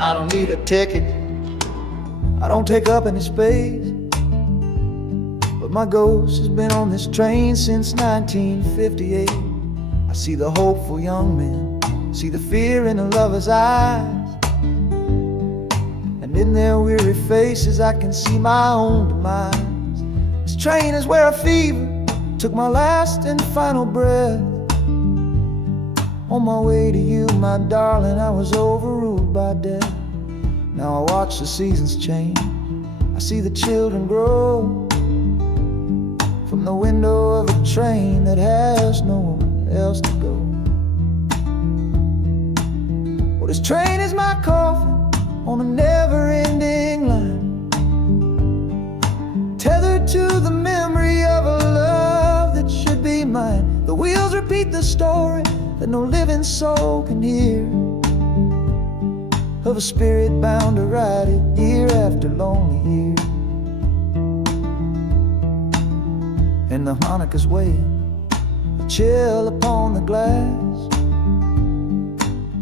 I don't need a ticket, I don't take up any space, but my ghost has been on this train since 1958. I see the hopeful young men, see the fear in the lovers' eyes, and in their weary faces I can see my own demise. This train is where a fever took my last and final breath. On my way to you, my darling, I was overruled by death. Now I watch the seasons change, I see the children grow, from the window of a train that has nowhere else to go. Well, this train is my coffin on a never-ending line, tethered to the memory of a love that should be mine. The wheels repeat the story that no living soul can hear, of a spirit bound to ride it year after lonely year. And the harmonicas wail, a chill upon the glass,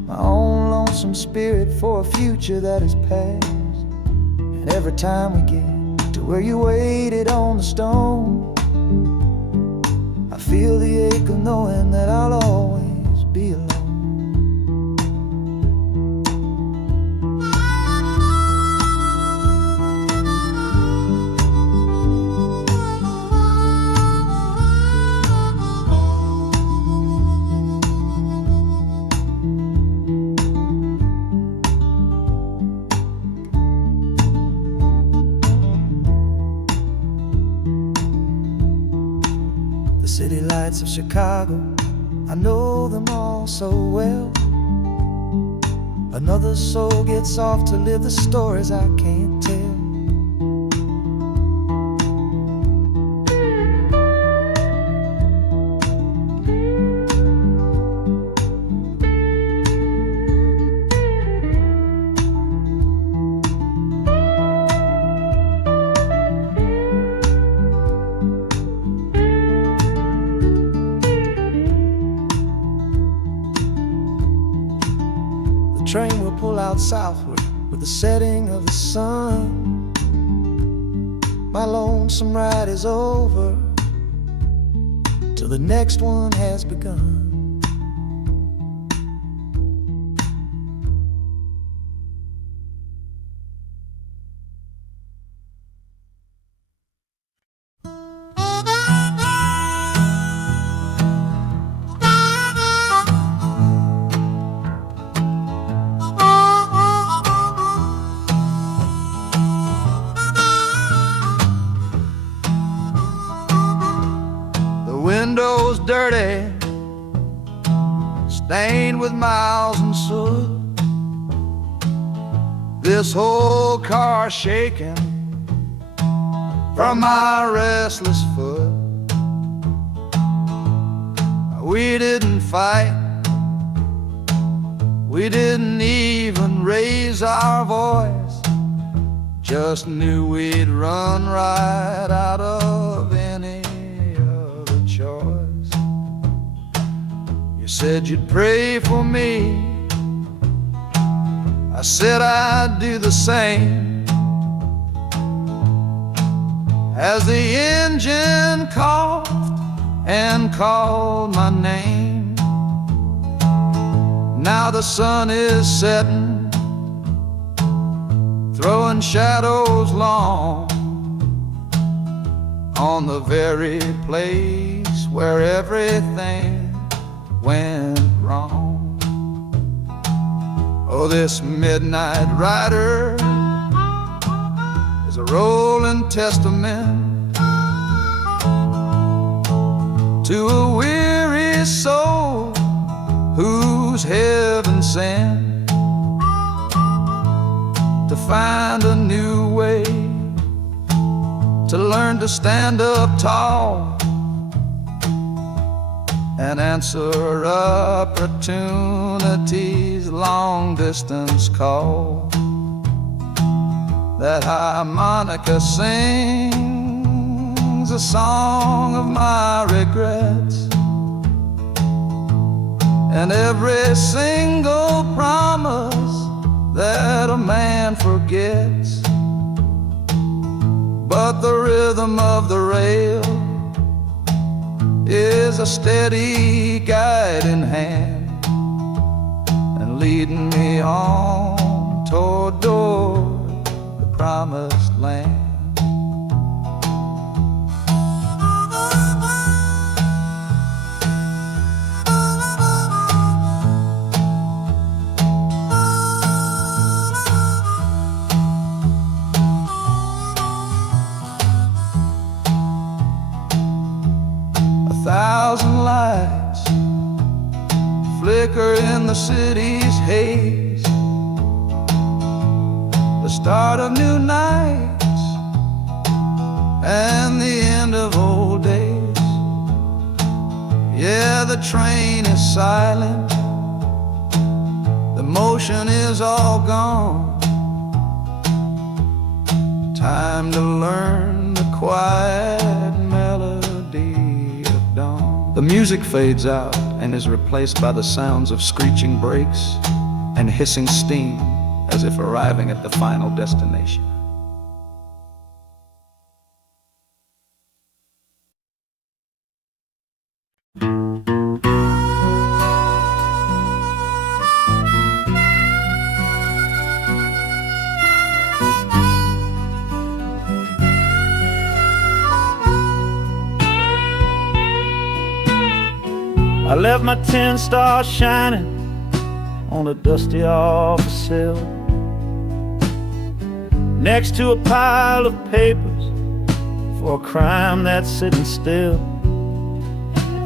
my own lonesome spirit for a future that is past. And every time we get to where you waited on the stone, I feel the ache of knowing that I'll always be alone. The city lights of Chicago, I know them all so well. Another soul gets off to live the stories I can't tell. The train will pull out southward with the setting of the sun. My lonesome ride is over till the next one has begun. Windows dirty, stained with miles and soot. This whole car shaking from my restless foot. We didn't fight, we didn't even raise our voice, just knew we'd run right out of any choice. You said you'd pray for me, I said I'd do the same. As the engine coughed and called my name, now the sun is setting, throwing shadows long on the very place where everything went wrong. Oh, this midnight rider is a rolling testament to a weary soul whose heaven sent to find a new way, to learn to stand up tall and answer opportunity's long-distance call. That harmonica sings a song of my regrets, and every single promise that that a man forgets, but the rhythm of the rail is a steady guiding hand and leading me on toward the promised land. 1,000 lights flicker in the city's haze, the start of new nights and the end of old days. Yeah, the train is silent, the motion is all gone. Time to learn the quiet melody of dawn. The music fades out and is replaced by the sounds of screeching brakes and hissing steam, as if arriving at the final destination. I left my 10 stars shining on a dusty office sill, next to a pile of papers for a crime that's sitting still.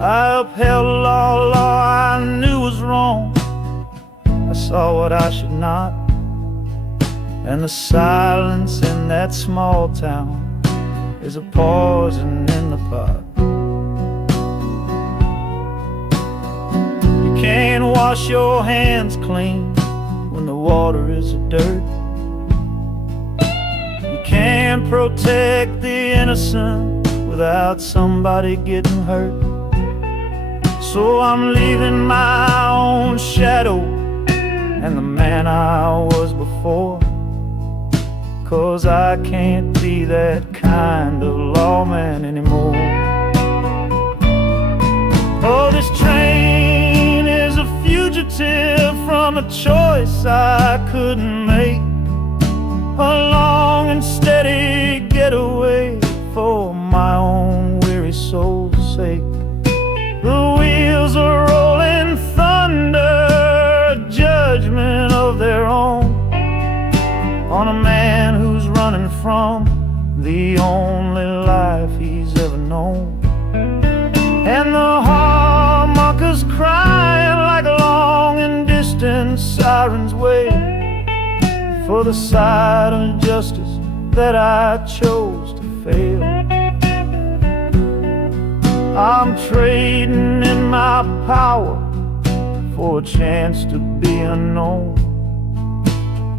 I upheld a law I knew was wrong. I saw what I should not, and the silence in that small town is a poison in the pot. You can't wash your hands clean when the water is of dirt. You can't protect the innocent without somebody getting hurt. So I'm leaving my own shadow and the man I was before, 'cause I can't be that kind of lawman anymore. Oh, this train is a fugitive from a choice I couldn't make, a long and steady getaway for my own weary soul's sake. The wheels are rolling thunder, a judgment of their own, on a man who's running from the only life he's ever known. And the harmonicas crying like long and distant sirens wait for the side of justice that I chose to fail. I'm trading in my power for a chance to be unknown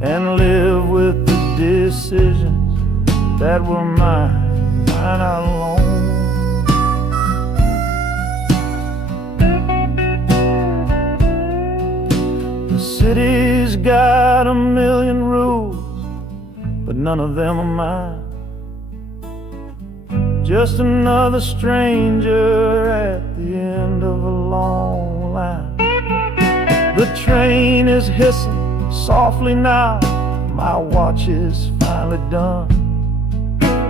and live with the decisions that were mine alone. The city's got a million rules, but none of them are mine. Just another stranger at the end of a long line. The train is hissing softly now, my watch is finally done.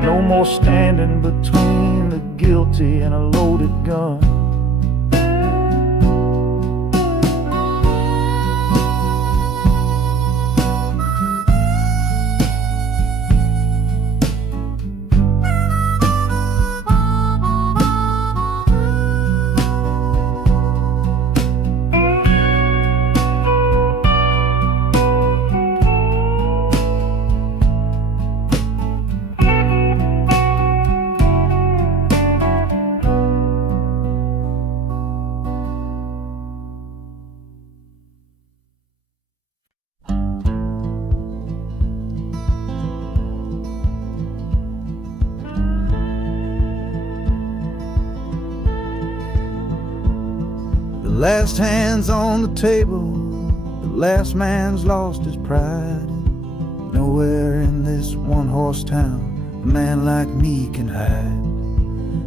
No more standing between the guilty and a loaded gun. The last hand's on the table, the last man's lost his pride. Nowhere in this one-horse town a man like me can hide.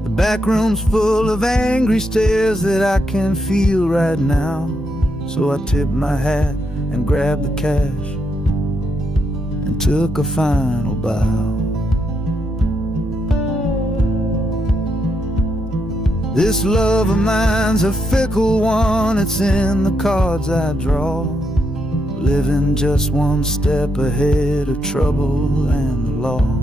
The back room's full of angry stares that I can feel right now. So I tipped my hat and grabbed the cash and took a final bow. This love of mine's a fickle one, it's in the cards I draw. Living just one step ahead of trouble and the law.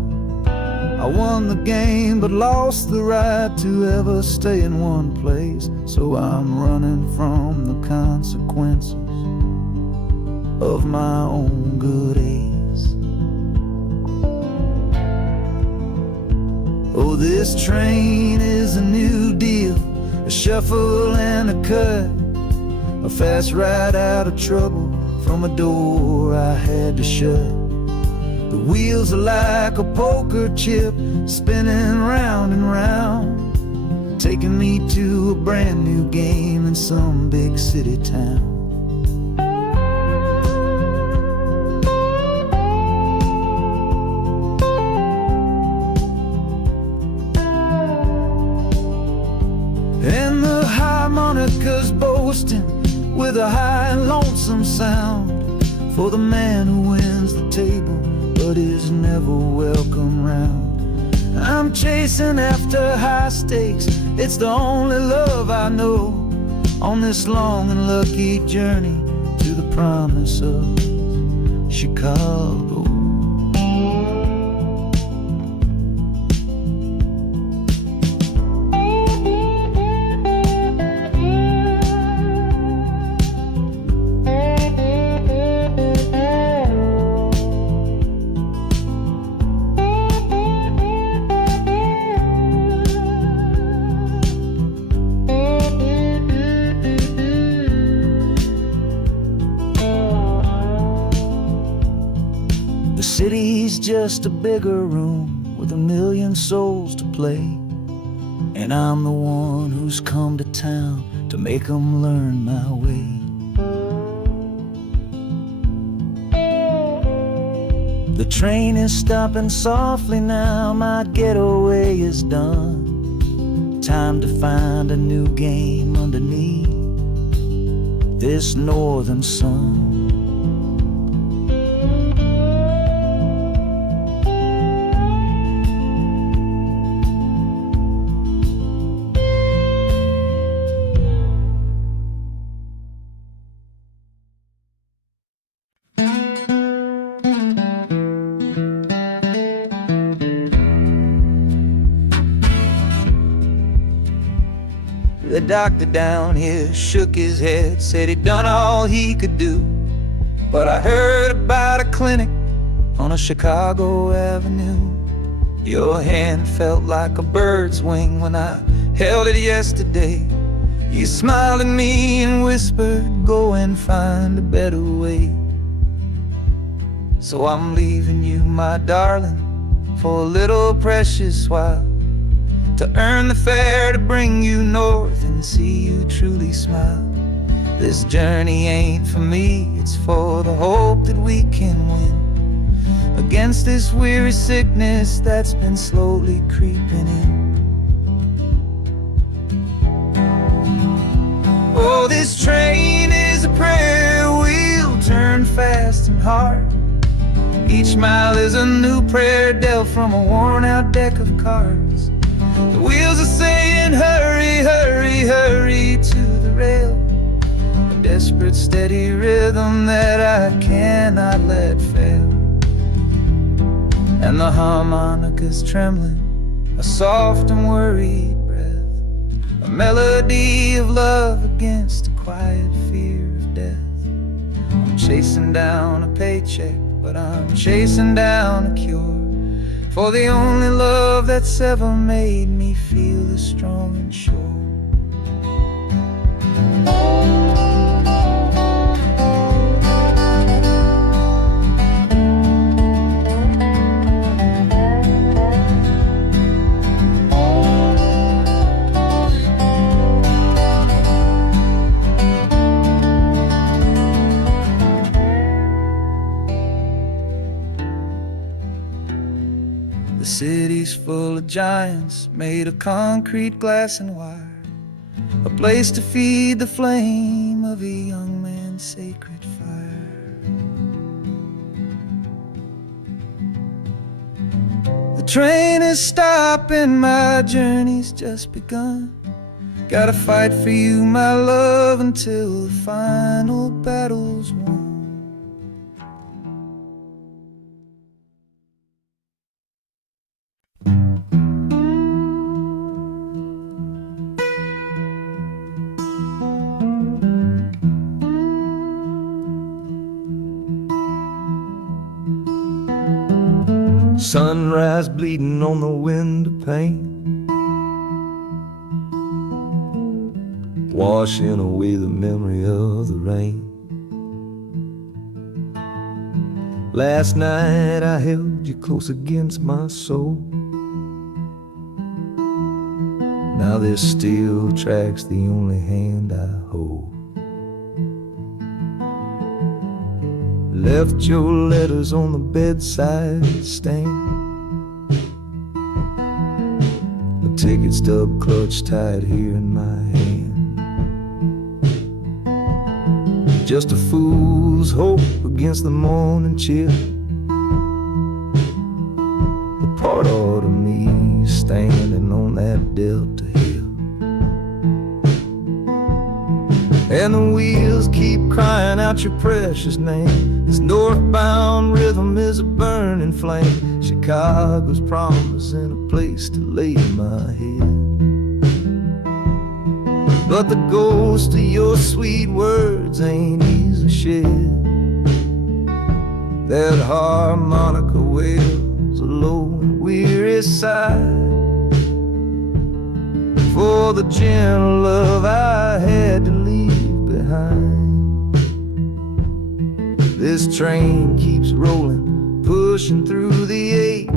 I won the game but lost the right to ever stay in one place. So I'm running from the consequences of my own good ace. Oh, this train is a new deal, a shuffle and a cut, a fast ride out of trouble from a door I had to shut. The wheels are like a poker chip, spinning round and round, taking me to a brand new game in some big city town. And the harmonica's boasting with a high and lonesome sound for the man who wins the table but is never welcome round. I'm chasing after high stakes, it's the only love I know on this long and lucky journey to the promise of Chicago. The city's just a bigger room with a million souls to play, and I'm the one who's come to town to make them learn my way. The train is stopping softly now, my getaway is done. Time to find a new game underneath this northern sun. The doctor down here shook his head, said he'd done all he could do. But I heard about a clinic on a Chicago avenue. Your hand felt like a bird's wing when I held it yesterday. You smiled at me and whispered, go and find a better way. So I'm leaving you, my darling, for a little precious while, to earn the fare to bring you north and see you truly smile. This journey ain't for me, it's for the hope that we can win against this weary sickness that's been slowly creeping in. Oh, this train is a prayer wheel, turn fast and hard. Each mile is a new prayer dealt from a worn out deck of cards. The wheels are saying hurry, hurry, hurry to the rail, a desperate steady rhythm that I cannot let fail. And the harmonica's trembling, a soft and worried breath, a melody of love against a quiet fear of death. I'm chasing down a paycheck, but I'm chasing down a cure for the only love that's ever made me feel this strong and sure. full of giants made of concrete, glass, and wire. A place to feed the flame of a young man's sacred fire. The train is stopping, my journey's just begun. Gotta fight for you, my love, until the final battle's won. Sunrise bleeding on the window pane, washing away the memory of the rain. Last night I held you close against my soul. Now this steel track's the only hand I hold. Left your letters on the bedside stand, the ticket stub clutched tight here in my hand. Just a fool's hope against the morning chill, the part of me standing on that Delta hill. And the wheels keep crying out your precious name. This northbound rhythm is a burning flame. Chicago's promising a place to lay my head. But the ghost of your sweet words ain't easily shed. That harmonica wails a low and weary sigh for the gentle love I had to leave behind. This train keeps rolling, pushing through the ache,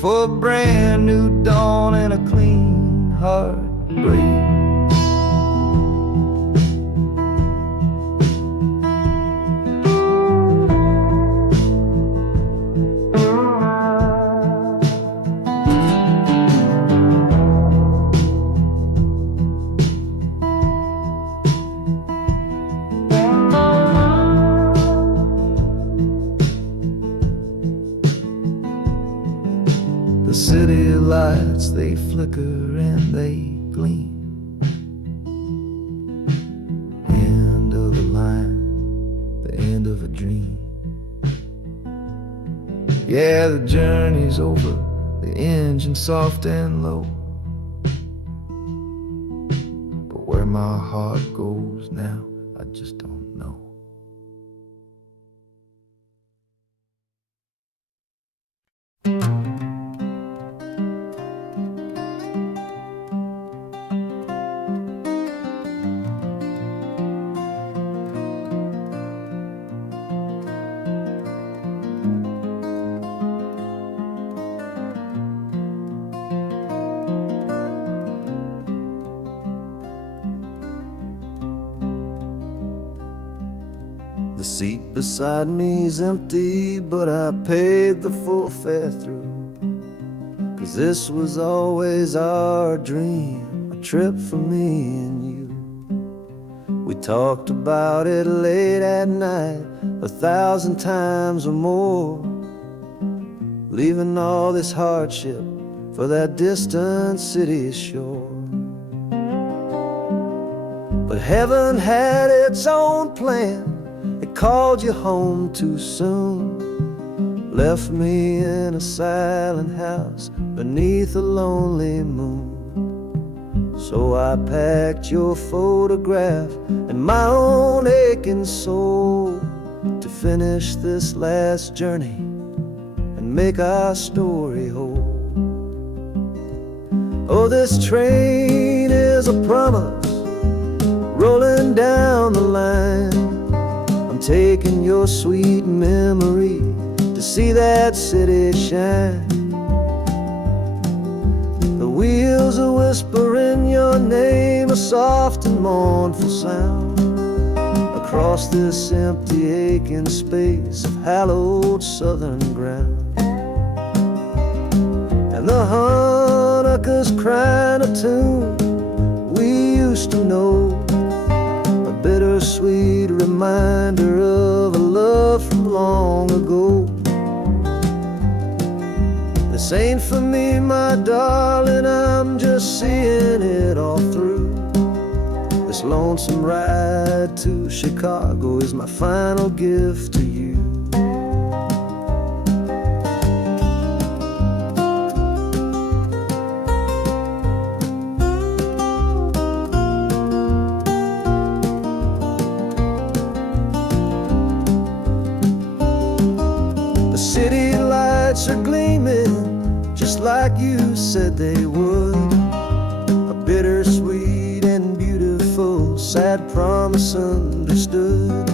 for a brand new dawn and a clean heartbreak. The city lights, they flicker and they gleam. End of the line, the end of a dream. Yeah, the journey's over, the engine soft and low. But where my heart goes now, I just don't know. The seat beside me's empty, but I paid the full fare through. 'Cause this was always our dream, a trip for me and you. We talked about it late at night, 1,000 times or more, leaving all this hardship for that distant city's shore. But heaven had its own plan. It called you home too soon, left me in a silent house beneath a lonely moon. So I packed your photograph and my own aching soul to finish this last journey and make our story whole. Oh, this train is a promise rolling down the line. Taking your sweet memory to see that city shine. The wheels are whispering your name, a soft and mournful sound, across this empty aching space of hallowed southern ground. and the Hanukkah's crying a tune we used to know, a bittersweet reminder of a love from long ago. This ain't for me, my darling, I'm just seeing it all through. This lonesome ride to Chicago is my final gift to you. The city lights are gleaming just like you said they would, a bittersweet and beautiful sad promise understood.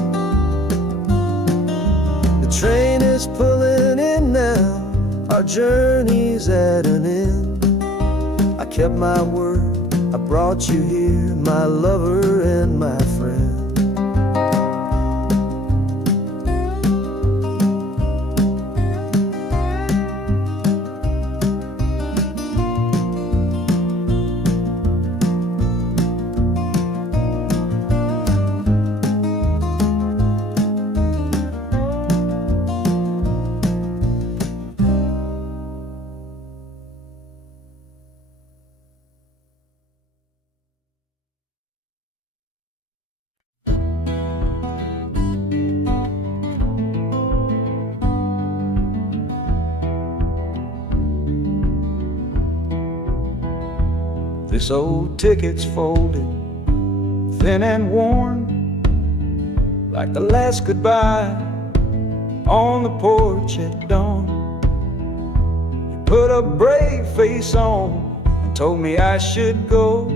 The train is pulling in now, our journey's at an end. I kept my word, I brought you here, my lover and my friend. This old ticket's folded, thin and worn, like the last goodbye on the porch at dawn. You put a brave face on and told me I should go.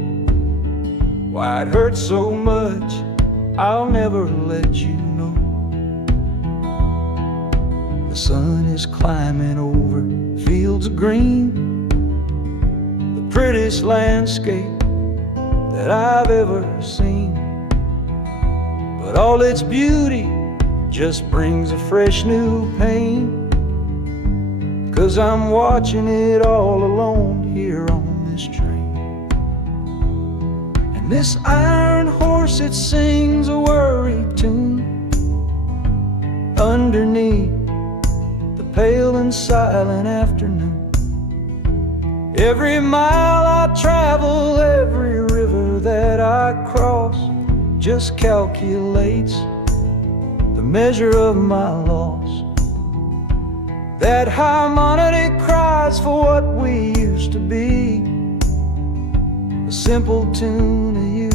Why it hurts so much, I'll never let you know. The sun is climbing over fields of green, prettiest landscape that I've ever seen. But all its beauty just brings a fresh new pain, 'cause I'm watching it all alone here on this train. And this iron horse, it sings a worry tune underneath the pale and silent afternoon. Every mile I travel, every river that I cross, just calculates the measure of my loss. That harmonic cries for what we used to be, a simple tune of you,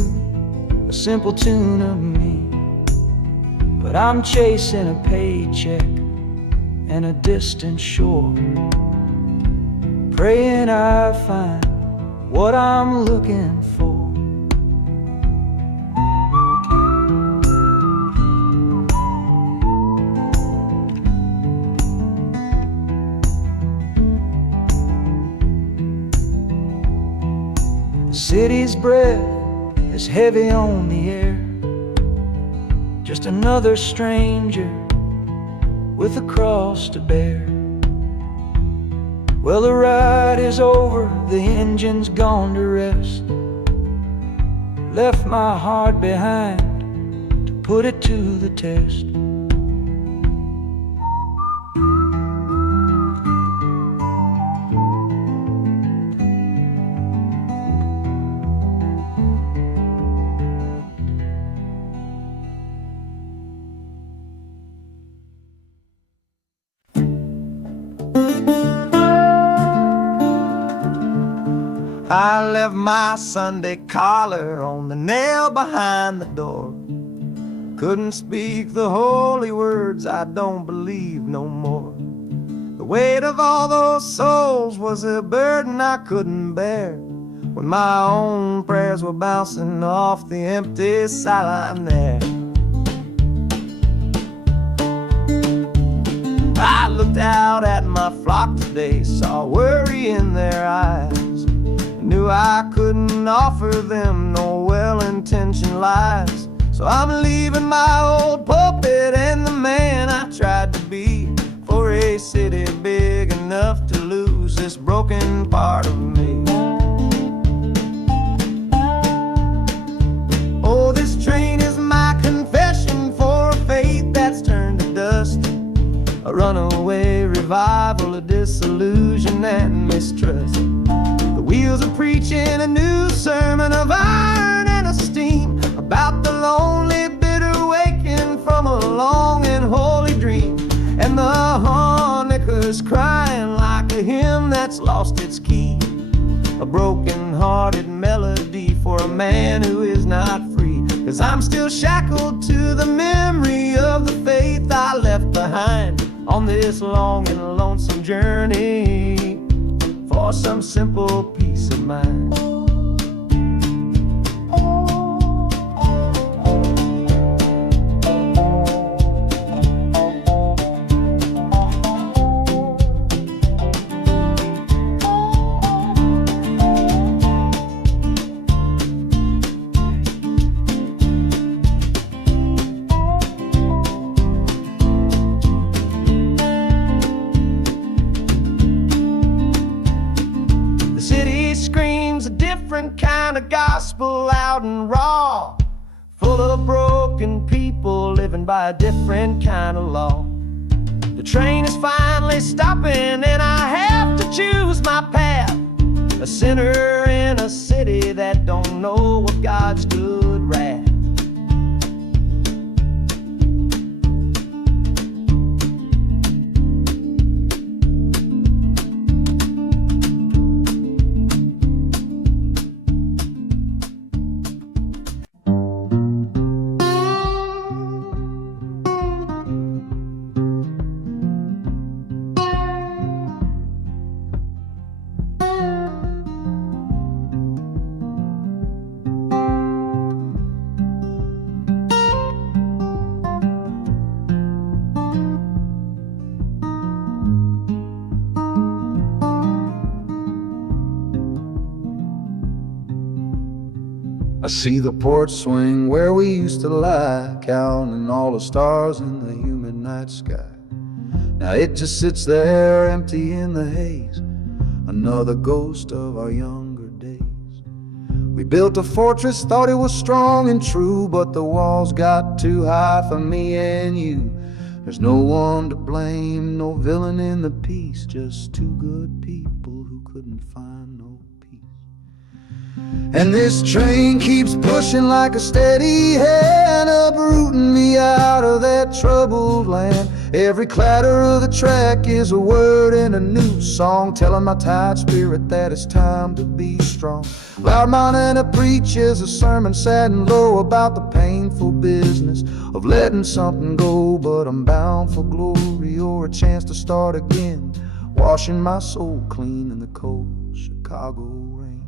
a simple tune of me. But I'm chasing a paycheck and a distant shore, praying I find what I'm looking for. The city's breath is heavy on the air, just another stranger with a cross to bear. Well, the ride is over, the engine's gone to rest, left my heart behind to put it to the test. I left my Sunday collar on the nail behind the door. Couldn't speak the holy words, I don't believe no more. The weight of all those souls was a burden I couldn't bear, when my own prayers were bouncing off the empty sideline there. I looked out at my flock today, saw worry in their eyes, knew I couldn't offer them no well-intentioned lies. So I'm leaving my old pulpit and the man I tried to be, for a city big enough to lose this broken part of me. Oh, this train is my confession for a faith that's turned to dust, a runaway revival of disillusion and mistrust. The wheels are preaching a new sermon of iron and of steam, about the lonely, bitter waking from a long and holy dream. And the harmonicas crying like a hymn that's lost its key, a broken-hearted melody for a man who is not free. 'Cause I'm still shackled to the memory of the faith I left behind on this long and lonesome journey for some simple peace of mind. Kind of gospel, loud and raw, full of broken people living by a different kind of law. The train is finally stopping and I have to choose my path, a sinner in a city that don't know of God's good wrath. I see the porch swing where we used to lie, counting all the stars in the humid night sky. Now it just sits there empty in the haze, another ghost of our younger days. We built a fortress, thought it was strong and true, but the walls got too high for me and you. There's no one to blame, no villain in the piece, just two good people who couldn't find no peace. And this train keeps pushing like a steady hand, uprooting me out of that troubled land. Every clatter of the track is a word in a new song, telling my tired spirit that it's time to be strong. Loud Montana preaches a sermon sad and low about the painful business of letting something go, but I'm bound for glory or a chance to start again, washing my soul clean in the cold Chicago rain.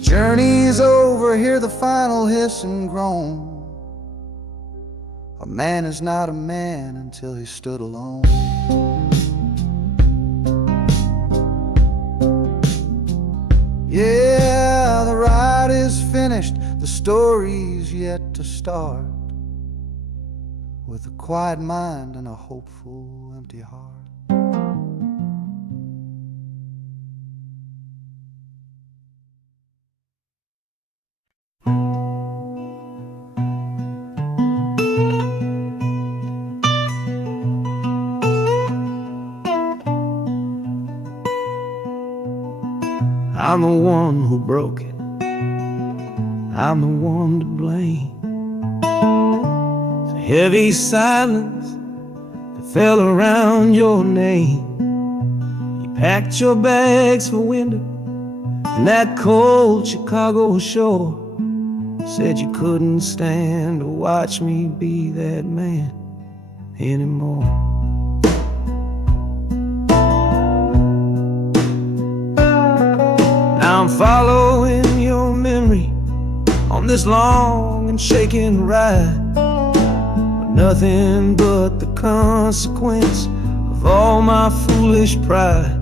Journey's over, hear the final hiss and groan. A man is not a man until he stood alone. Yeah, the ride is finished, the story's yet to start, with a quiet mind and a hopeful empty heart. I'm the one who broke it, I'm the one to blame. The heavy silence that fell around your name. You packed your bags for winter in that cold Chicago shore. Said you couldn't stand to watch me be that man I'm following your memory on this long and shaking ride, but nothing but the consequence of all my foolish pride.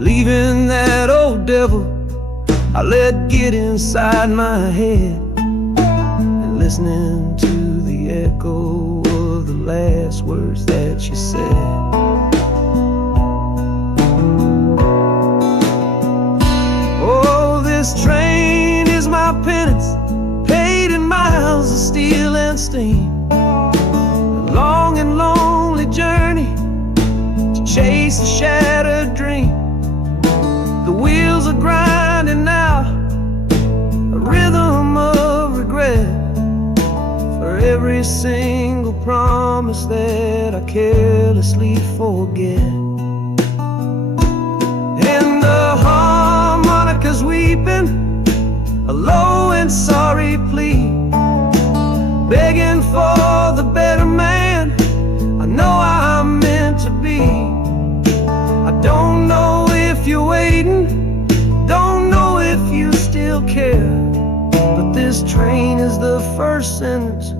Leaving that old devil I let get inside my head, and listening to the echo of the last words that you said. Oh, this train is my penance, paid in miles of steel and steam. A long and lonely journey to chase a shattered dream. The wheels are grinding out a rhythm of regret for every single promise that I carelessly forget. And the harmonica's weeping a low and sorry plea, begging for the better man I know I'm meant to be. I don't know if you're waiting, don't know if you still care, but this train is the first sentence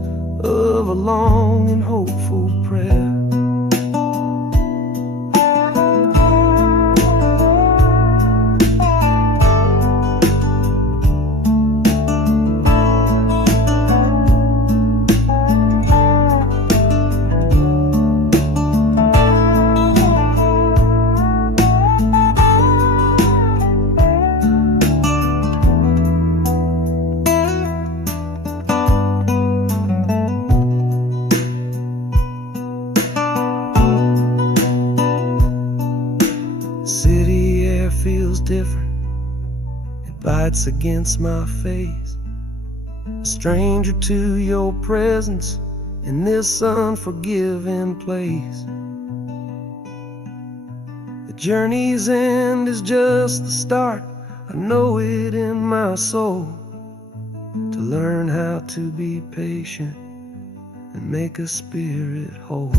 of a long and hopeful prayer. City air feels different, it bites against my face. A stranger to your presence in this unforgiving place. The journey's end is just the start, I know it in my soul. To learn how to be patient and make a spirit whole.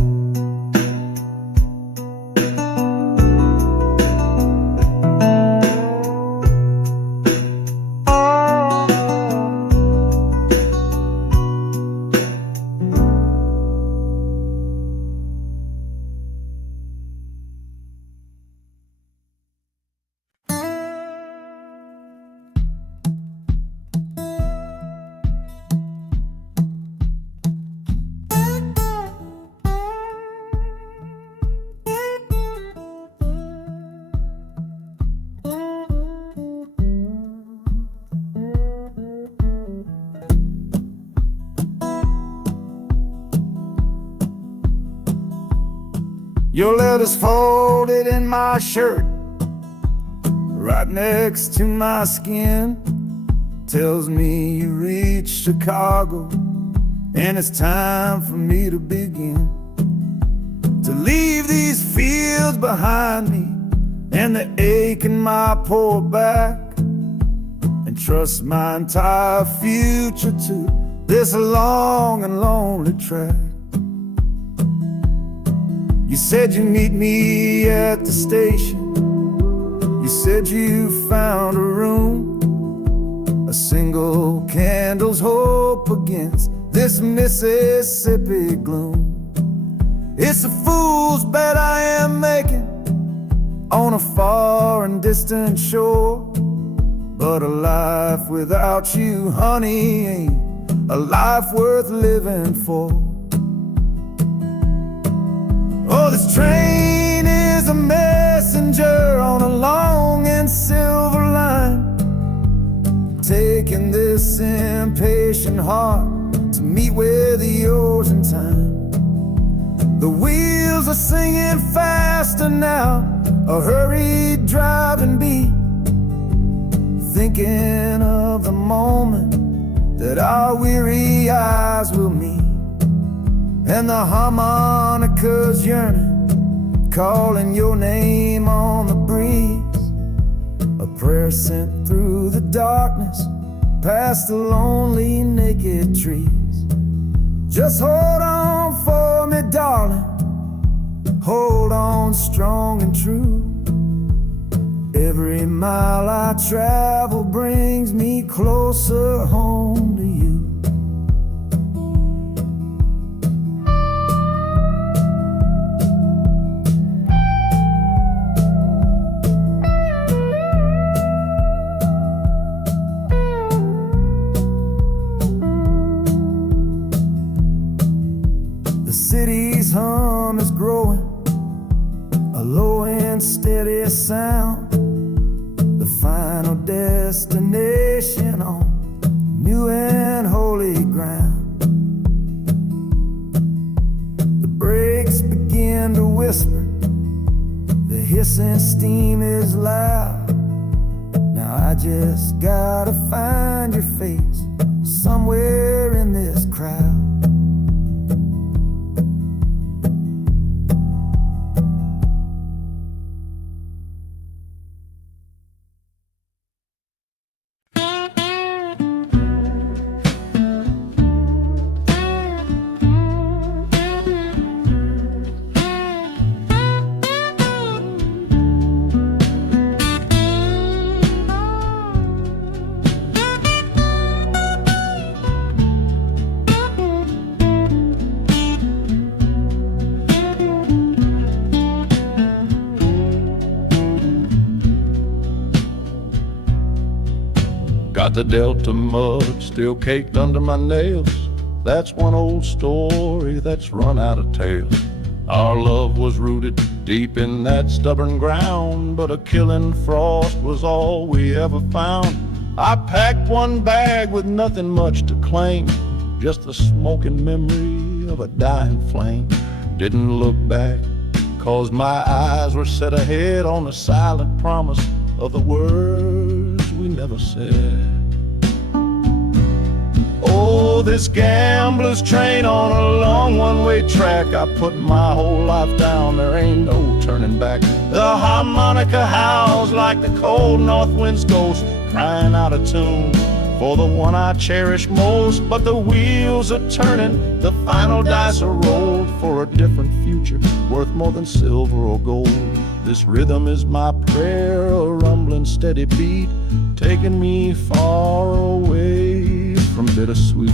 Your letter's folded in my shirt, right next to my skin. Tells me you reached Chicago, and it's time for me to begin. To leave these fields behind me, and the ache in my poor back, and trust my entire future to this long and lonely track. You said you'd meet me at the station. You said you found a room, a single candle's hope against this Mississippi gloom. It's a fool's bet I am making on a far and distant shore, but a life without you, honey, ain't a life worth living for. Oh, this train is a messenger on a long and silver line, taking this impatient heart to meet with yours in time. The wheels are singing faster now, a hurried driving beat, thinking of the moment that our weary eyes will meet. And the harmonica's yearning, calling your name on the breeze. A prayer sent through the darkness, past the lonely naked trees. Just hold on for me, darling, hold on strong and true. Every mile I travel brings me closer home to you. The city's hum is growing, a low and steady sound, the final destination on new and holy ground. The brakes begin to whisper, the hissing steam is loud. Now I just gotta find your face somewhere in this crowd. Got the Delta mud still caked under my nails. That's one old story that's run out of tales. Our love was rooted deep in that stubborn ground, but a killing frost was all we ever found. I packed one bag with nothing much to claim, just the smoking memory of a dying flame. Didn't look back, 'cause my eyes were set ahead on the silent promise of the words we never said. Oh, this gambler's train on a long one-way track. I put my whole life down, there ain't no turning back. The harmonica howls like the cold north wind's ghost, crying out a tune for the one I cherish most. But the wheels are turning, the final dice are rolled for a different future, worth more than silver or gold. This rhythm is my prayer, a rumbling steady beat, taking me far away from bittersweet.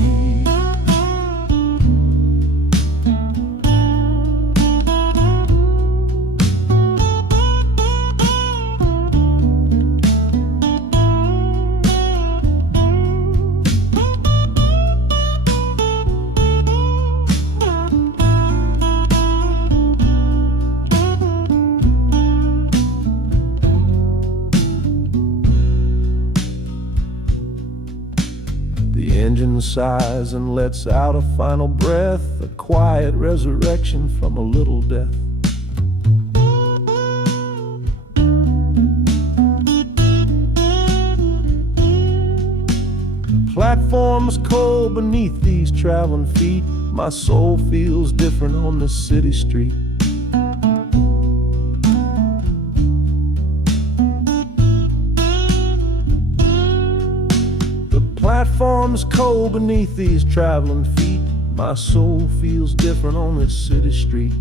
The engine sighs and lets out a final breath, a quiet resurrection from a little death. The platform's cold beneath these traveling feet. My soul feels different on this city street. Platform's cold beneath these traveling feet. My soul feels different on this city street.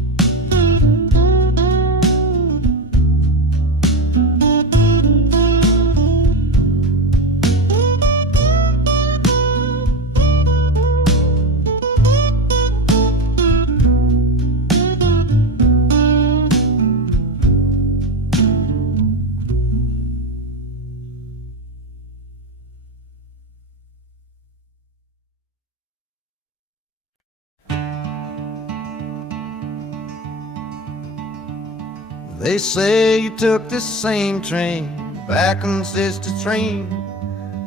They say you took this same train back on Sister Train.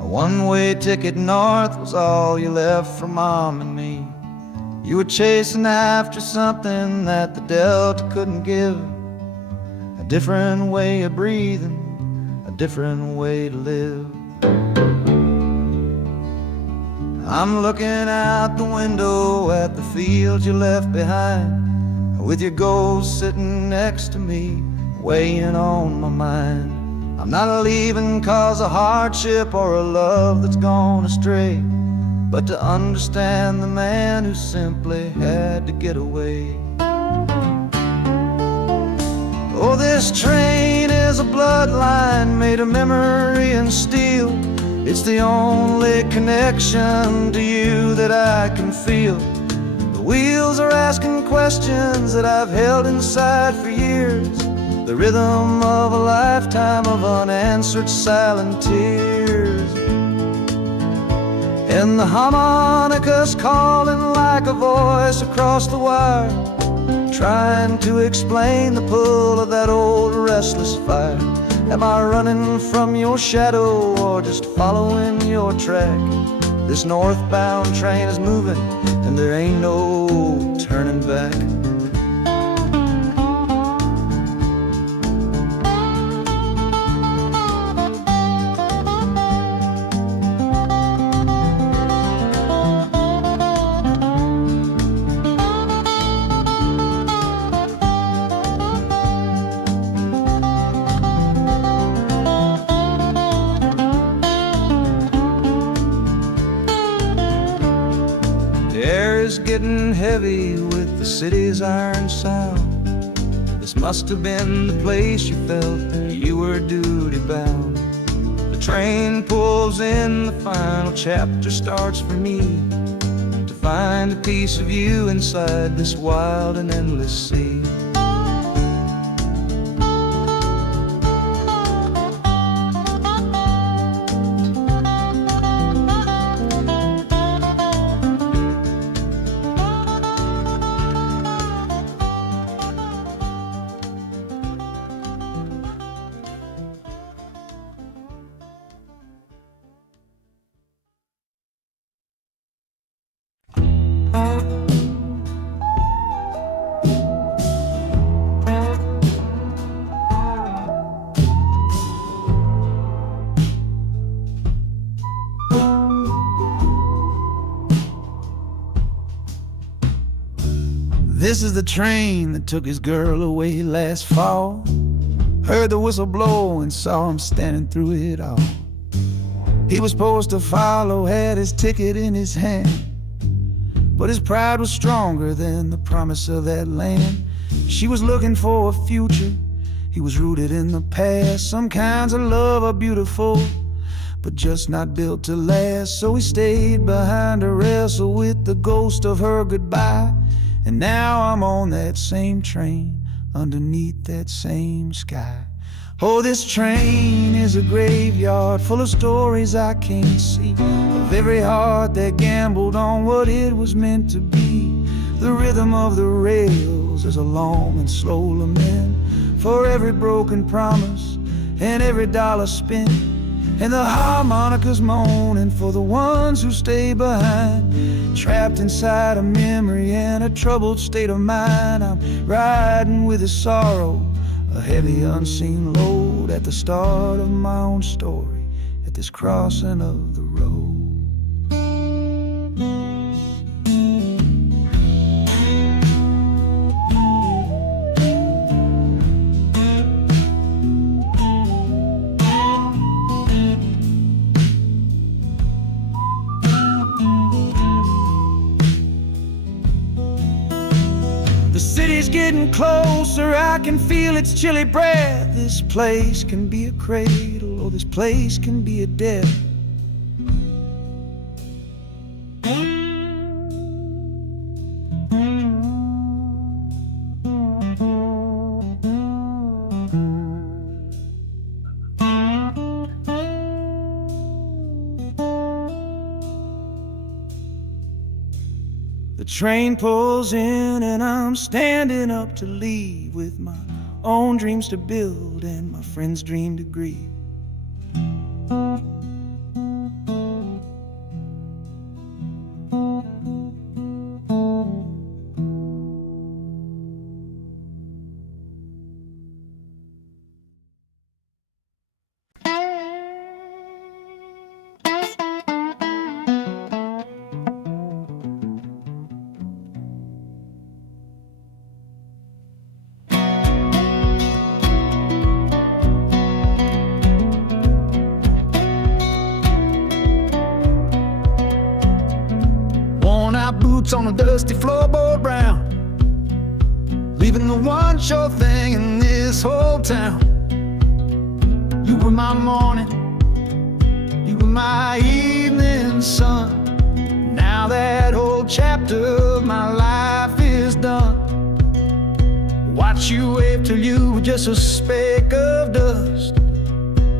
A one-way ticket north was all you left for Mom and me. You were chasing after something that the Delta couldn't give, a different way of breathing, a different way to live. I'm looking out the window at the fields you left behind, with your ghost sitting next to me, weighing on my mind. I'm not leaving 'cause of hardship or a love that's gone astray, but to understand the man who simply had to get away. Oh, this train is a bloodline made of memory and steel. It's the only connection to you that I can feel. The wheels are asking questions that I've held inside for years. The rhythm of a lifetime of unanswered silent tears. And the harmonica's calling like a voice across the wire, trying to explain the pull of that old restless fire. Am I running from your shadow or just following your track? This northbound train is moving and there ain't no turning back. Getting heavy with the city's iron sound. This must have been the place you felt you were duty bound. The train pulls in, the final chapter starts for me, to find a piece of you inside this wild and endless sea. This is the train that took his girl away last fall. Heard the whistle blow and saw him standing through it all. He was supposed to follow, had his ticket in his hand, but his pride was stronger than the promise of that land. She was looking for a future, he was rooted in the past. Some kinds of love are beautiful, but just not built to last. So he stayed behind to wrestle with the ghost of her goodbye. And now I'm on that same train, underneath that same sky. Oh, this train is a graveyard full of stories I can't see, of every heart that gambled on what it was meant to be. The rhythm of the rails is a long and slow lament for every broken promise and every dollar spent. And the harmonica's moaning for the ones who stay behind, trapped inside a memory and a troubled state of mind. I'm riding with a sorrow, a heavy unseen load, at the start of my own story, at this crossing of the road. The city's getting closer, I can feel its chilly breath. This place can be a cradle, or this place can be a death. The train pulls in and I'm standing up to leave, with my own dreams to build and my friend's dream to grieve. Boots on a dusty floorboard brown, been the one sure thing in this whole town. You were my morning, you were my evening sun. Now that whole chapter of my life is done. Watch you wave till you were just a speck of dust.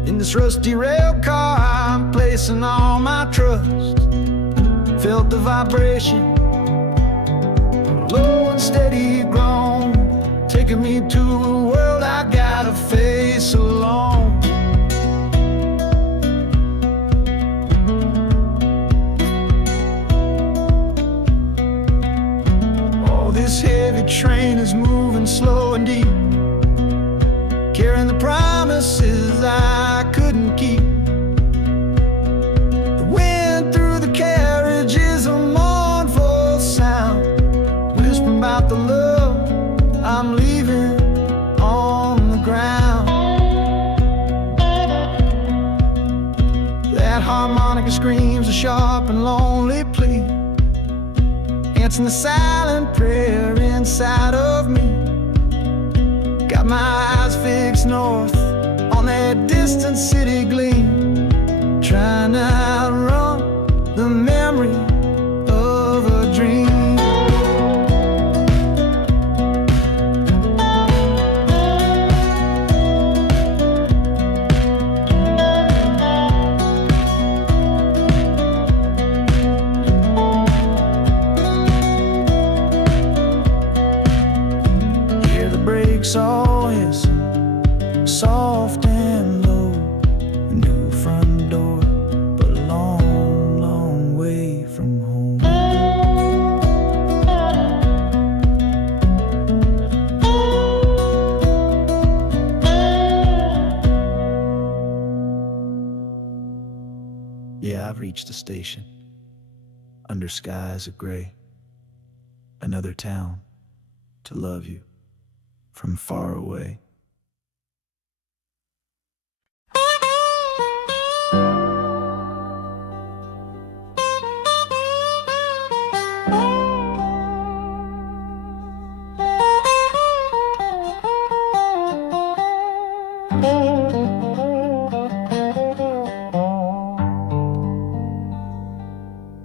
In this rusty rail car I'm placing all my trust. Felt the vibration, low and steady grown, taking me to a world I gotta face alone. Oh, this heavy train is moving slow and deep, carrying the promises I couldn't keep. The wind through the carriage is a mournful sound, whispering about the love I'm leaving on the ground. That harmonica screams a sharp and lonely plea, answering the silent prayer inside of me. Got my eyes fixed north on that distant city gleam, trying to outrun the memory of a dream. Hear the brakes all hiss, soft and low. A new front door, but a long, long way from home. Yeah, I've reached the station, under skies of gray. Another town to love you from far away.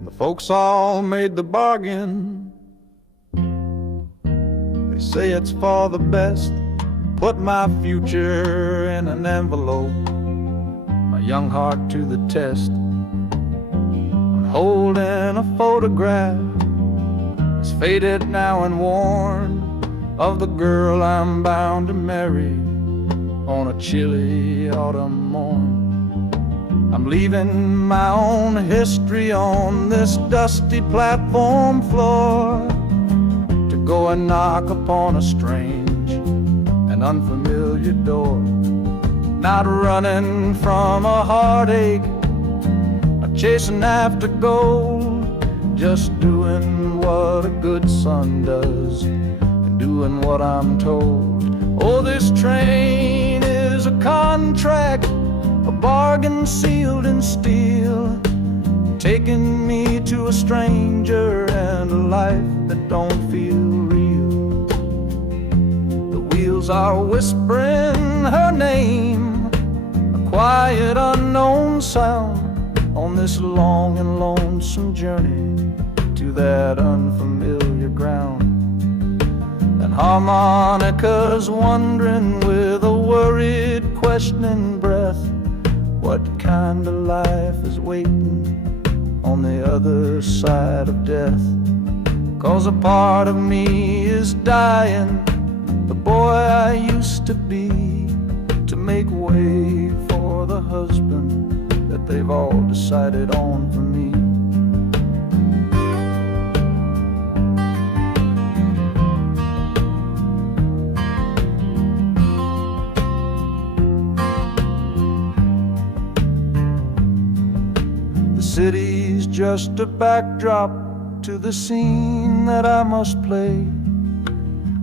The folks all made the bargain. They say it's for the best. Put my future in an envelope, my young heart to the test. I'm holding a photograph, it's faded now and worn, of the girl I'm bound to marry on a chilly autumn morn. I'm leaving my own history on this dusty platform floor, to go and knock upon a strange and unfamiliar door. Not running from a heartache, not chasing after gold, just doing what a good son does, and doing what I'm told. Oh, this train is a contract, a bargain sealed in steel, taking me to a stranger and a life that don't feel real. The wheels are whispering her name, a quiet unknown sound, on this long and lonesome journey to that unfamiliar ground. And harmonicas wondering with a worried, questioning breath, what kind of life is waiting on the other side of death? 'Cause a part of me is dying, the boy I used to be, to make way for the husband that they've all decided on for me. The city's just a backdrop to the scene that I must play,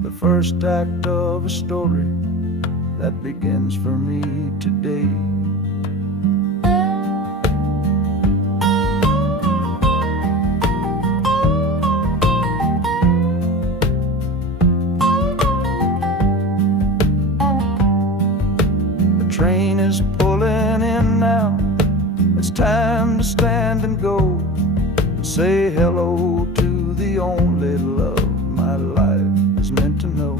the first act of a story that begins for me today. It's time to stand and go and say hello to the only love my life is meant to know.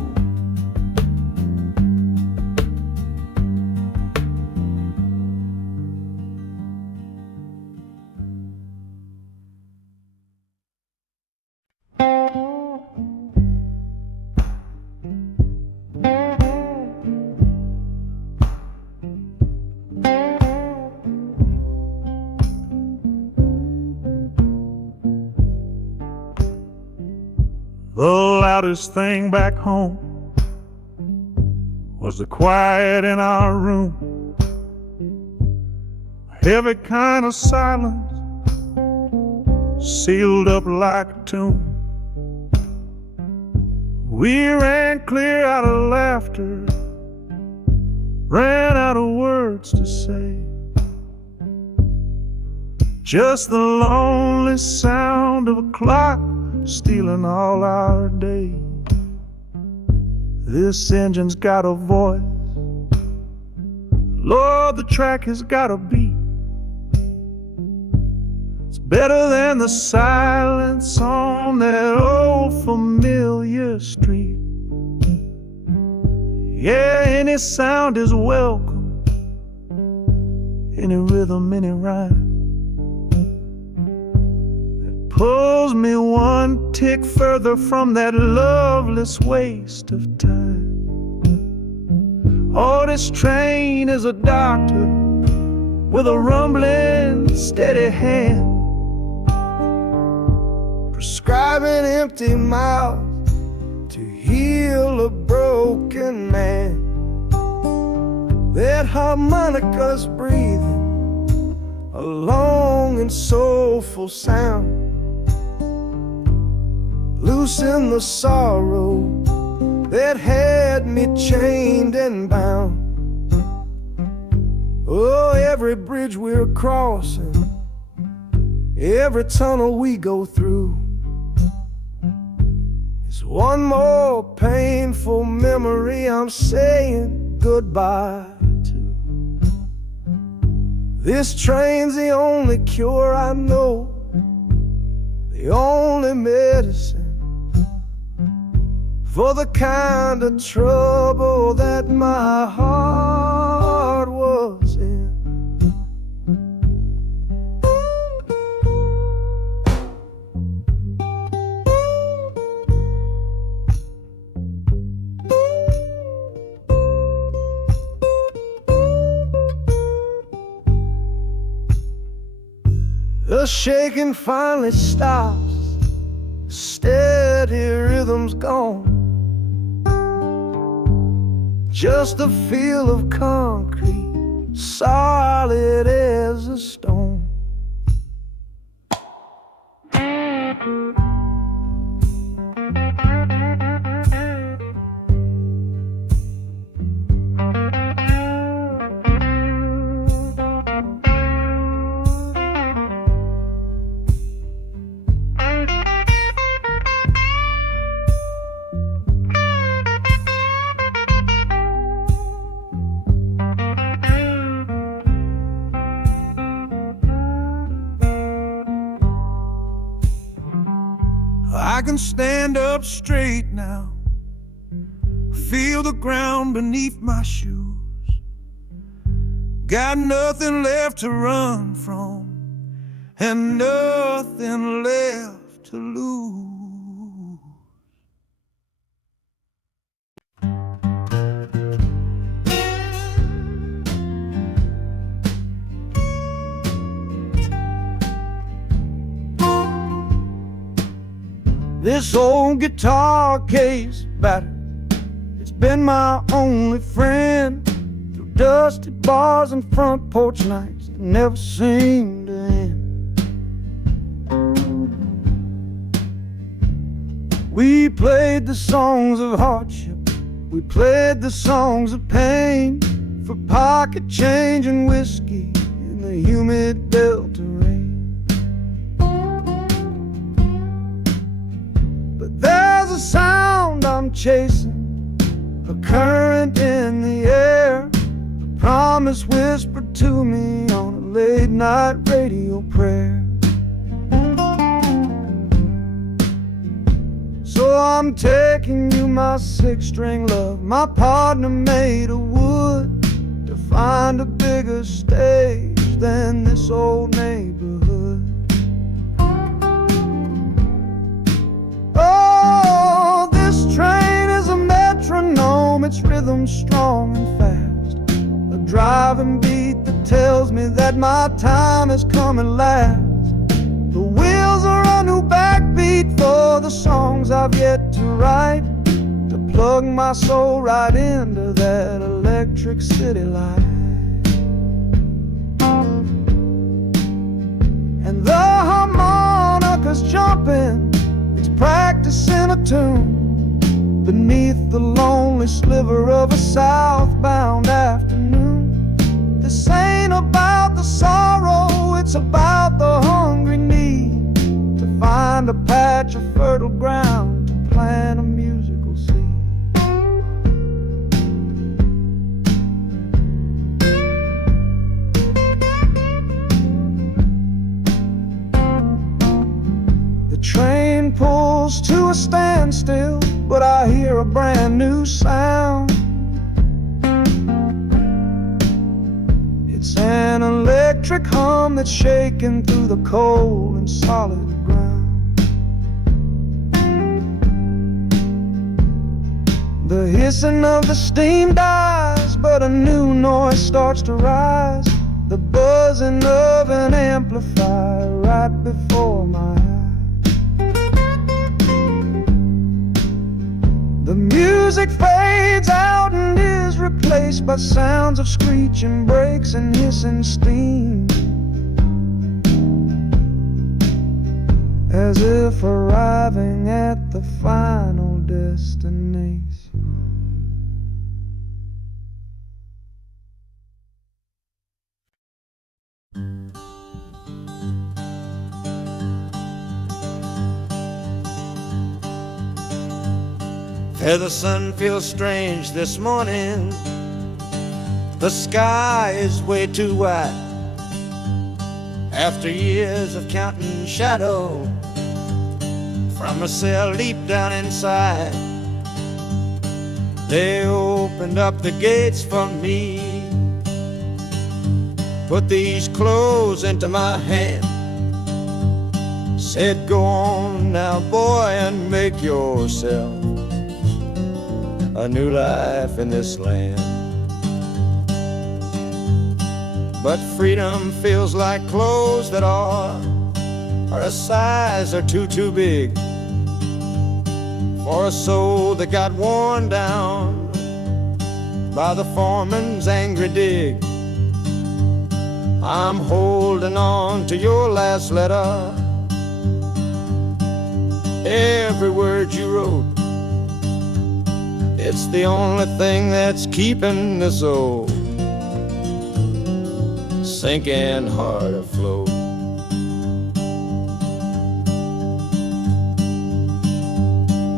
The loudest thing back home was the quiet in our room. Heavy kind of silence, sealed up like a tomb. We ran clear out of laughter, ran out of words to say. Just the lonely sound of a clock stealing all our day. This engine's got a voice, Lord, the track has got a beat. It's better than the silence on that old familiar street. Yeah, any sound is welcome, any rhythm, any rhyme. Pulls me one tick further from that loveless waste of time. Oh, this train is a doctor with a rumbling, steady hand, prescribing empty mouths to heal a broken man. That harmonica's breathing a long and soulful sound. Loosen the sorrow that had me chained and bound. Oh, every bridge we're crossing, every tunnel we go through is one more painful memory I'm saying goodbye to. This train's the only cure I know, the only medicine for the kind of trouble that my heart was in. The shaking finally stops, the steady rhythm's gone. Just a feel of concrete, solid as a stone. I can stand up straight now, feel the ground beneath my shoes. Got nothing left to run from and nothing left to lose. This old guitar case battered, it's been my only friend through dusty bars and front porch nights that never seem to end. We played the songs of hardship, we played the songs of pain, for pocket change and whiskey in the humid Delta rain. There's a sound I'm chasing, a current in the air, a promise whispered to me on a late night radio prayer. So I'm taking you, my six-string love, my partner made of wood, to find a bigger stage than this old neighborhood. Oh, this train is a metronome, its rhythm strong and fast, a driving beat that tells me that my time has come at last. The wheels are a new backbeat for the songs I've yet to write, to plug my soul right into that electric city light. And the harmonica's jumping, it's practicing a tune beneath the lonely sliver of a southbound afternoon. This ain't about the sorrow, it's about the hungry need to find a patch of fertile ground to plant a musical seed. The train pulls to a standstill, but I hear a brand new sound. It's an electric hum that's shaking through the cold and solid ground. The hissing of the steam dies, but a new noise starts to rise, the buzzing of an amplifier right before my eyes. The music fades out and is replaced by sounds of screeching brakes and hissing steam, as if arriving at the final destination. The sun feels strange this morning, the sky is way too wide. After years of counting shadow from a cell deep down inside, they opened up the gates for me, put these clothes into my hand, said, "Go on now, boy, and make yourself a new life in this land." But freedom feels like clothes that are a size or too big for a soul that got worn down by the foreman's angry dig. I'm holding on to your last letter, every word you wrote. It's the only thing that's keeping this old sinking heart afloat.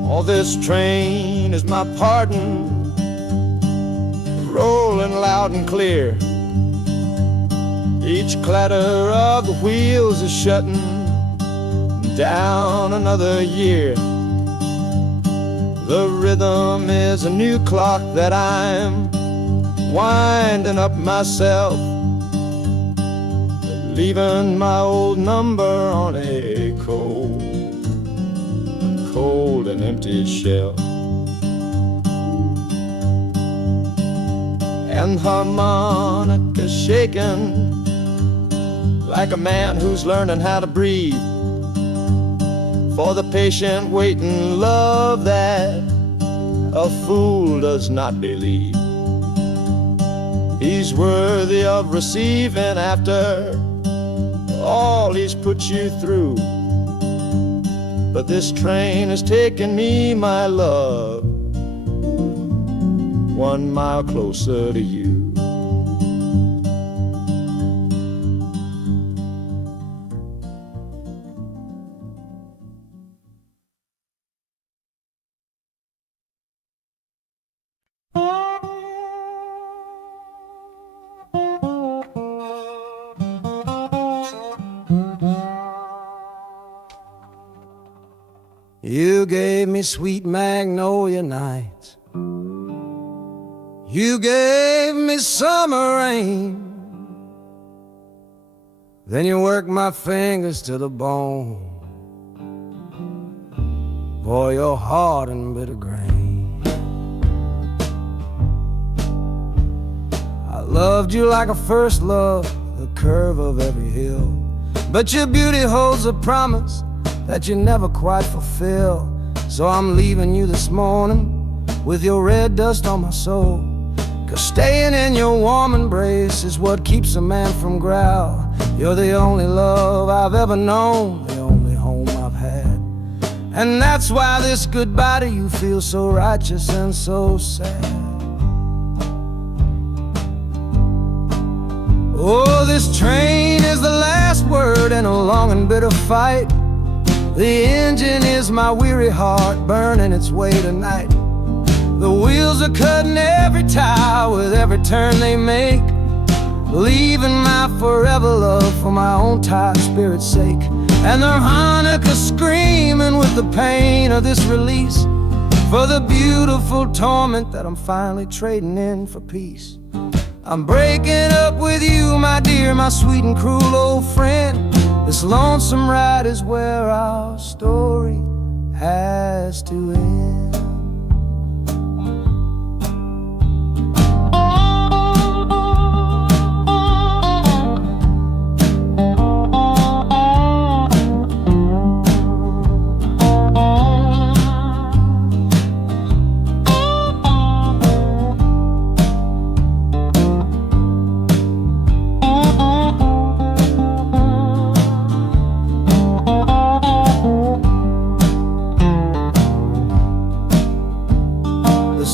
Oh, this train is my pardon, rolling loud and clear. Each clatter of the wheels is shutting down another year. The rhythm is a new clock that I'm winding up myself, leaving my old number on a cold and empty shelf. And harmonica shaking like a man who's learning how to breathe, for the patient waiting love that a fool does not believe. He's worthy of receiving after all he's put you through. But this train has taken me, my love, 1 mile closer to you. You gave me sweet magnolia nights. You gave me summer rain. Then you worked my fingers to the bone. Boy, you're hard and bitter grain. I loved you like a first love, the curve of every hill. But your beauty holds a promise that you never quite fulfill. So I'm leaving you this morning with your red dust on my soul. 'Cause staying in your warm embrace is what keeps a man from growl. You're the only love I've ever known, the only home I've had. And that's why this goodbye to you feels so righteous and so sad. Oh, this train is the last word in a long and bitter fight. The engine is my weary heart burning its way tonight. The wheels are cutting every tire with every turn they make, leaving my forever love for my own tired spirit's sake. And the harmonica screaming with the pain of this release, for the beautiful torment that I'm finally trading in for peace. I'm breaking up with you, my dear, my sweet and cruel old friend. This lonesome ride is where our story has to end.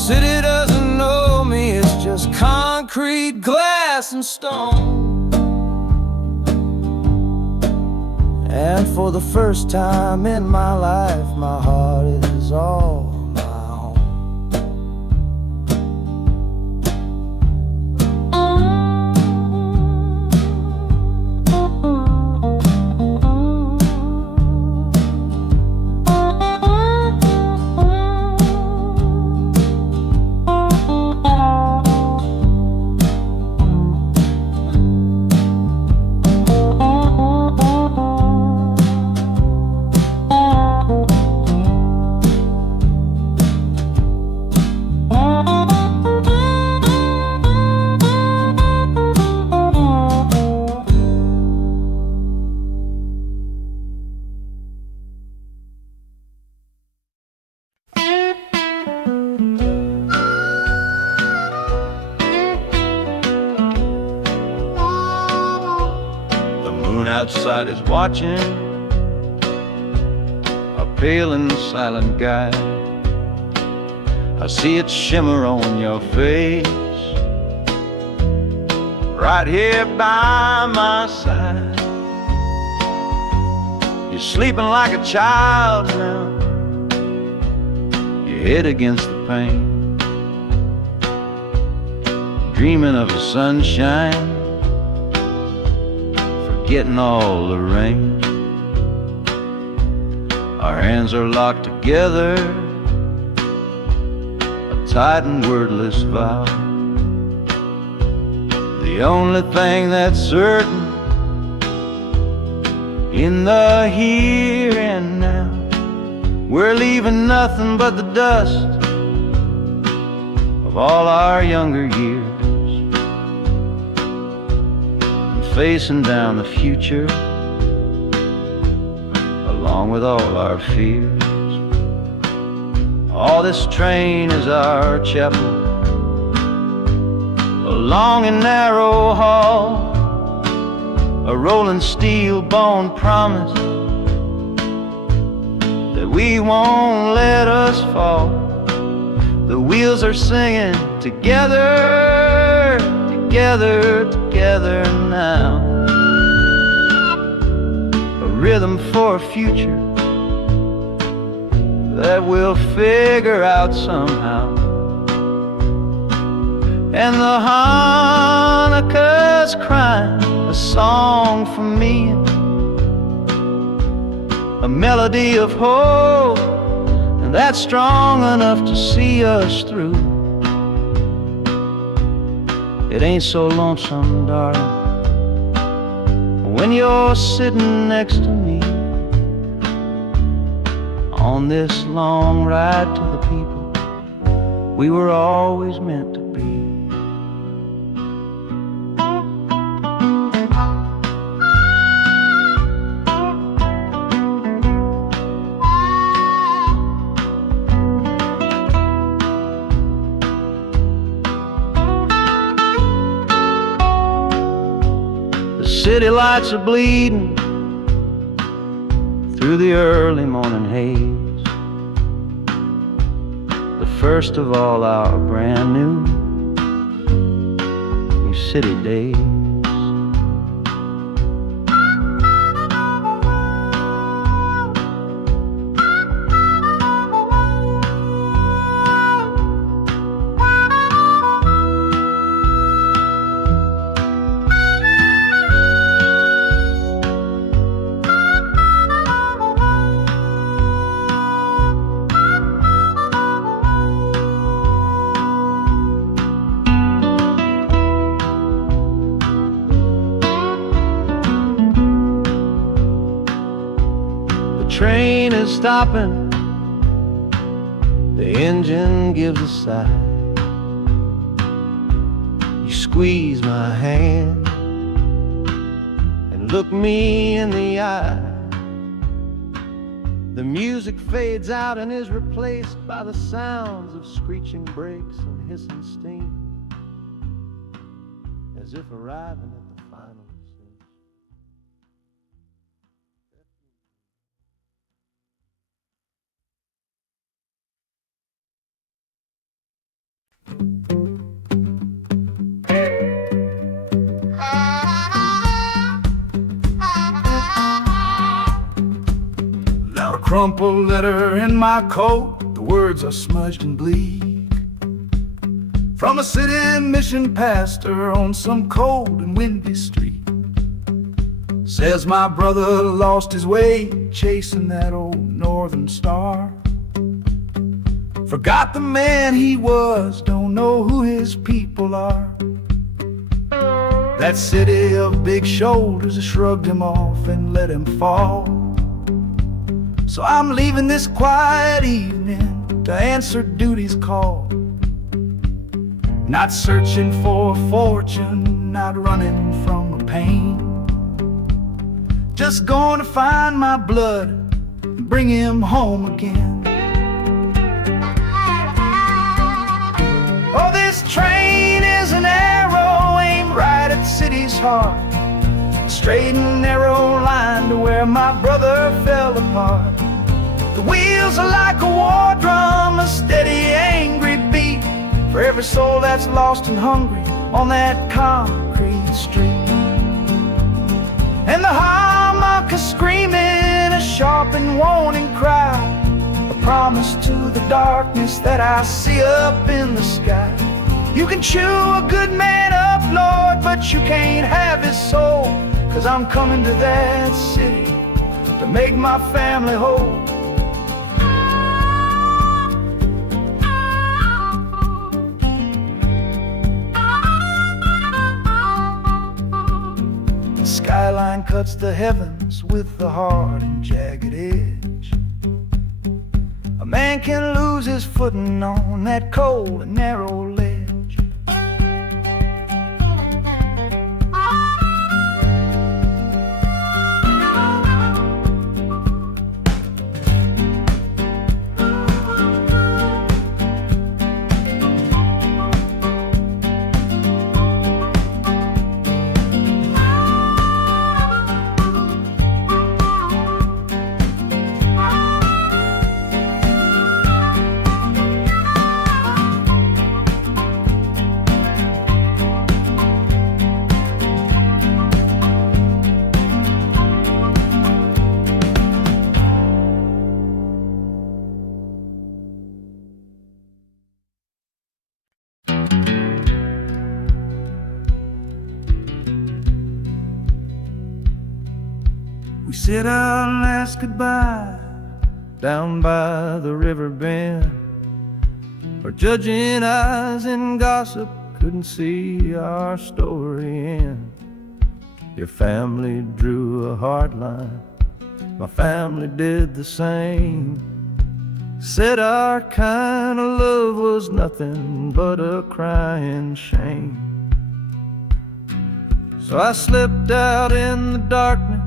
City doesn't know me, it's just concrete, glass, and stone. And for the first time in my life, my heart is all my own. Outside is watching, a pale and silent guy. I see it shimmer on your face, right here by my side. You're sleeping like a child now, your head against the pane, dreaming of the sunshine, getting all the rain. Our hands are locked together, a tight and wordless vow. The only thing that's certain in the here and now, we're leaving nothing but the dust of all our younger years, facing down the future along with all our fears. Oh, this train is our chapel, a long and narrow hall, a rolling steel bone promise that we won't let us fall. The wheels are singing together, together, together now. A rhythm for a future that we'll figure out somehow. And the harmonica's crying a song for me, a melody of hope and that's strong enough to see us through. It ain't so lonesome, darling, when you're sitting next to me on this long ride to the people we were always meant to be. The city lights are bleeding through the early morning haze, the first of all our brand new city days. Train is stopping, the engine gives a sigh. You squeeze my hand and look me in the eye. The music fades out and is replaced by the sounds of screeching brakes and hissing steam, as if arriving at the final scene. Now a crumpled letter in my coat, the words are smudged and bleak, from a city mission pastor on some cold and windy street. Says my brother lost his way chasing that old northern star, forgot the man he was, don't know who his people are. That city of big shoulders shrugged him off and let him fall. So I'm leaving this quiet evening to answer duty's call. Not searching for a fortune, not running from a pain, just going to find my blood and bring him home again. Oh, this train is an arrow aimed right at the city's heart, a straight and narrow line to where my brother fell apart. The wheels are like a war drum, a steady, angry beat for every soul that's lost and hungry on that concrete street. And the harmonica screaming a sharp and warning cry, a promise to the darkness that I see up in the sky. You can chew a good man up, Lord, but you can't have his soul, 'cause I'm coming to that city to make my family whole. The skyline cuts the heavens with the hard and jagged edge. A man can lose his footing on that cold and narrow ledge. We sit out and ask goodbye down by the river bend, where judging eyes and gossip couldn't see our story end. Your family drew a hard line, my family did the same. Said our kind of love was nothing but a crying shame. So I slipped out in the darkness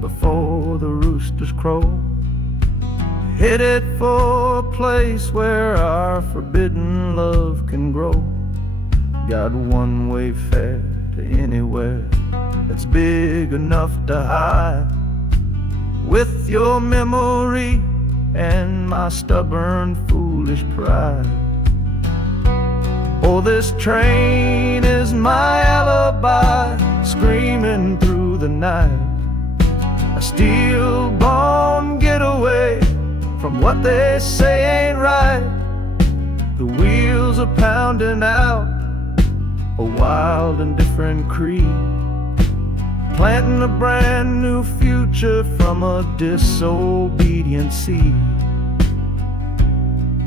before the roosters crowed, headed for a place where our forbidden love can grow. Got one-way fare to anywhere that's big enough to hide, with your memory and my stubborn, foolish pride. Oh, this train is my alibi, screaming through the night, a steel-born getaway from what they say ain't right. The wheels are pounding out a wild and different creed, planting a brand new future from a disobedient seed.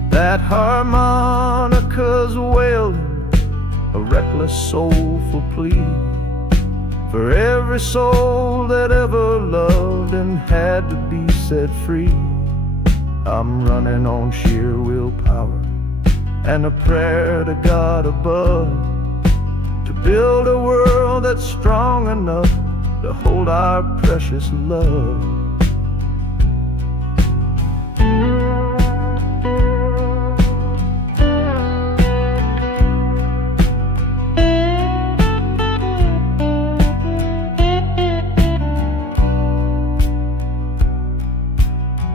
That harmonica's wailing a reckless, soulful plea for every soul that ever loved and had to be set free. I'm running on sheer willpower and a prayer to God above, to build a world that's strong enough to hold our precious love.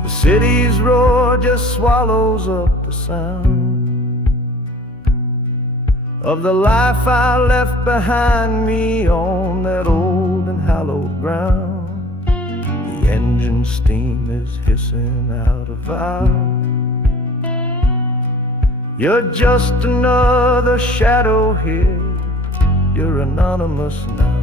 The city's roar just swallows up the sound of the life I left behind me on that old and hallowed ground. The engine steam is hissing out of valve. You're just another shadow here, you're anonymous now.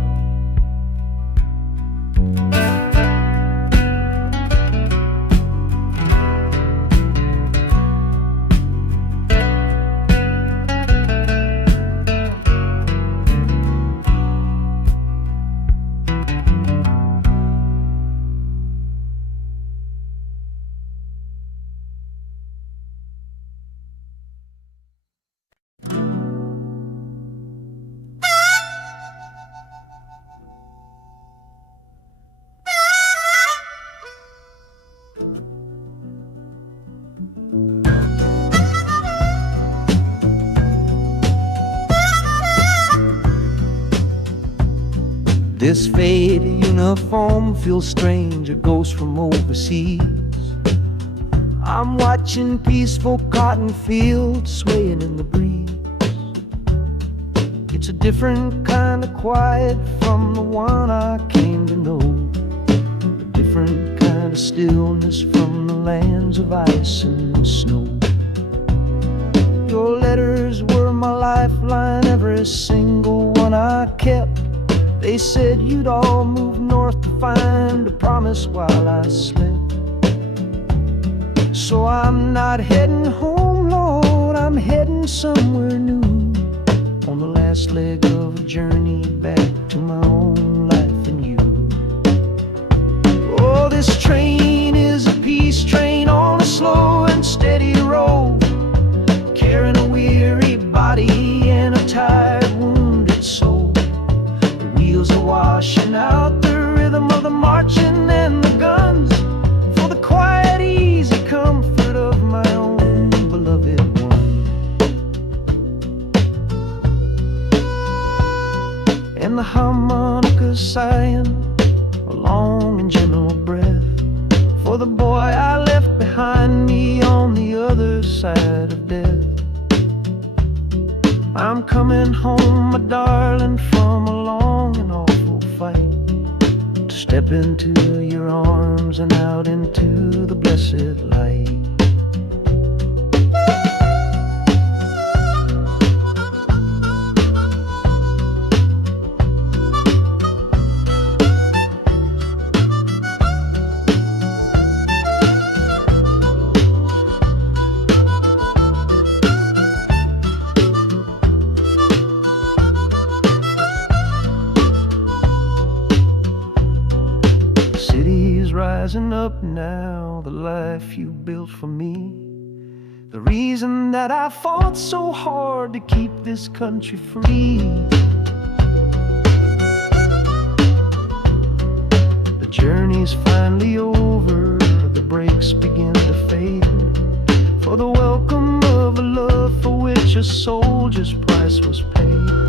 This faded uniform feels strange, a ghost from overseas. I'm watching peaceful cotton fields swaying in the breeze. It's a different kind of quiet from the one I came to know, a different kind of stillness from the lands of ice and snow. Your letters were my lifeline, every single one I kept. They said you'd all move north to find a promise while I slept. So I'm not heading home, Lord, I'm heading somewhere new, on the last leg of a journey back to my own life and you. Oh, this train is a peace train on a slow and steady road, carrying a weary body and a tired, wounded soul. The wheels are washing out the rhythm of the marching and the guns, for the quiet, easy comfort of my own beloved one. And the harmonica sighing a long and gentle breath for the boy I left behind me on the other side of death. I'm coming home, my darling, from a long and awful fight, to step into your arms and out into the blessed light. city's rising up now, the life you built for me. The reason that I fought so hard to keep this country free. The journey's finally over, the brakes begin to fade, for the welcome of a love for which a soldier's price was paid.